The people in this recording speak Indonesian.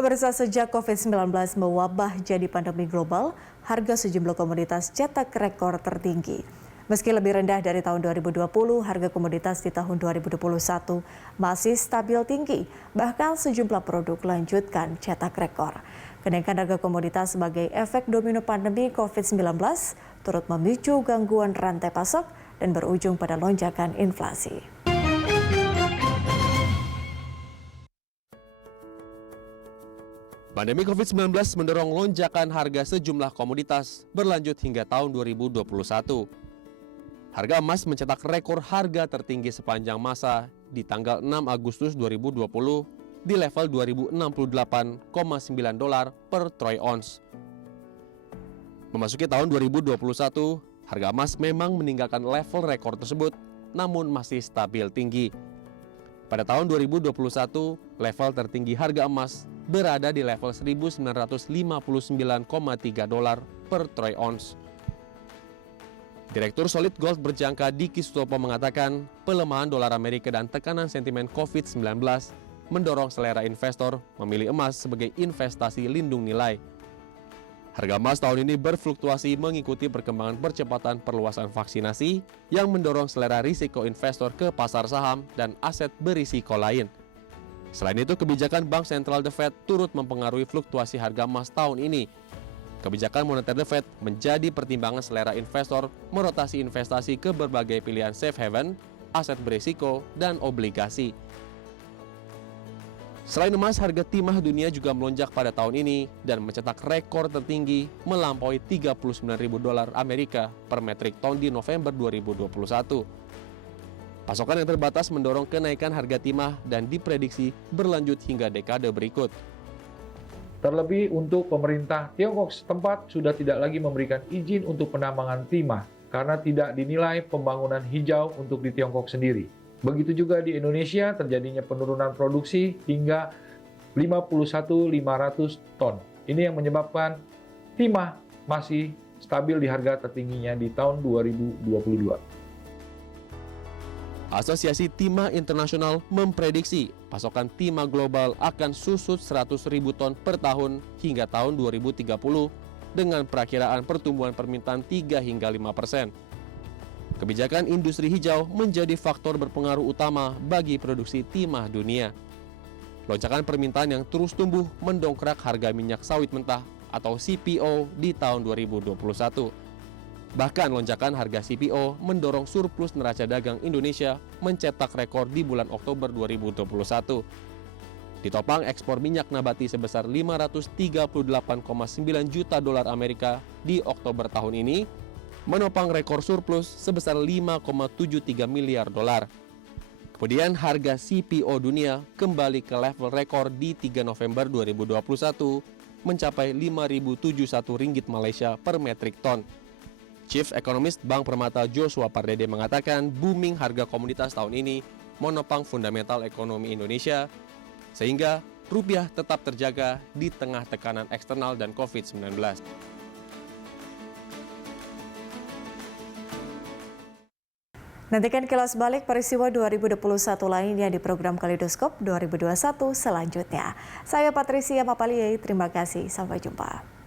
Pemirsa, sejak COVID-19 mewabah jadi pandemi global, harga sejumlah komoditas cetak rekor tertinggi. Meski lebih rendah dari tahun 2020, harga komoditas di tahun 2021 masih stabil tinggi. Bahkan sejumlah produk lanjutkan cetak rekor. Kenaikan harga komoditas sebagai efek domino pandemi COVID-19 turut memicu gangguan rantai pasok dan berujung pada lonjakan inflasi. Pandemi COVID-19 mendorong lonjakan harga sejumlah komoditas berlanjut hingga tahun 2021. Harga emas mencetak rekor harga tertinggi sepanjang masa di tanggal 6 Agustus 2020 di level $2.068,9 per troy ounce. Memasuki tahun 2021, harga emas memang meninggalkan level rekor tersebut, namun masih stabil tinggi. Pada tahun 2021, level tertinggi harga emas berada di level $1.959,3 per troy ounce. Direktur Solid Gold Berjangka Diki Sutopo mengatakan, pelemahan dolar Amerika dan tekanan sentimen COVID-19 mendorong selera investor memilih emas sebagai investasi lindung nilai. Harga emas tahun ini berfluktuasi mengikuti perkembangan percepatan perluasan vaksinasi yang mendorong selera risiko investor ke pasar saham dan aset berisiko lain. Selain itu, kebijakan Bank Sentral The Fed turut mempengaruhi fluktuasi harga emas tahun ini. Kebijakan moneter The Fed menjadi pertimbangan selera investor merotasi investasi ke berbagai pilihan safe haven, aset berisiko, dan obligasi. Selain emas, harga timah dunia juga melonjak pada tahun ini dan mencetak rekor tertinggi melampaui $39.000 Amerika per metrik ton di November 2021. Pasokan yang terbatas mendorong kenaikan harga timah dan diprediksi berlanjut hingga dekade berikut. Terlebih untuk pemerintah Tiongkok setempat sudah tidak lagi memberikan izin untuk penambangan timah karena tidak dinilai pembangunan hijau untuk di Tiongkok sendiri. Begitu juga di Indonesia terjadinya penurunan produksi hingga 51.500 ton. Ini yang menyebabkan timah masih stabil di harga tertingginya di tahun 2022. Asosiasi Timah Internasional memprediksi pasokan timah global akan susut 100.000 ton per tahun hingga tahun 2030 dengan perakiraan pertumbuhan permintaan 3 hingga 5%. Kebijakan industri hijau menjadi faktor berpengaruh utama bagi produksi timah dunia. Lonjakan permintaan yang terus tumbuh mendongkrak harga minyak sawit mentah atau CPO di tahun 2021. Bahkan lonjakan harga CPO mendorong surplus neraca dagang Indonesia mencetak rekor di bulan Oktober 2021. Ditopang ekspor minyak nabati sebesar 538,9 juta dolar Amerika di Oktober tahun ini, menopang rekor surplus sebesar 5,73 miliar dolar. Kemudian harga CPO dunia kembali ke level rekor di 3 November 2021 mencapai 5.071 ringgit Malaysia per metrik ton. Chief Economist Bank Permata Joshua Pardede mengatakan booming harga komoditas tahun ini menopang fundamental ekonomi Indonesia sehingga rupiah tetap terjaga di tengah tekanan eksternal dan COVID-19. Nantikan kilas balik peristiwa 2021 lainnya di program Kaleidoskop 2021 selanjutnya. Saya Patricia Mapalie, terima kasih. Sampai jumpa.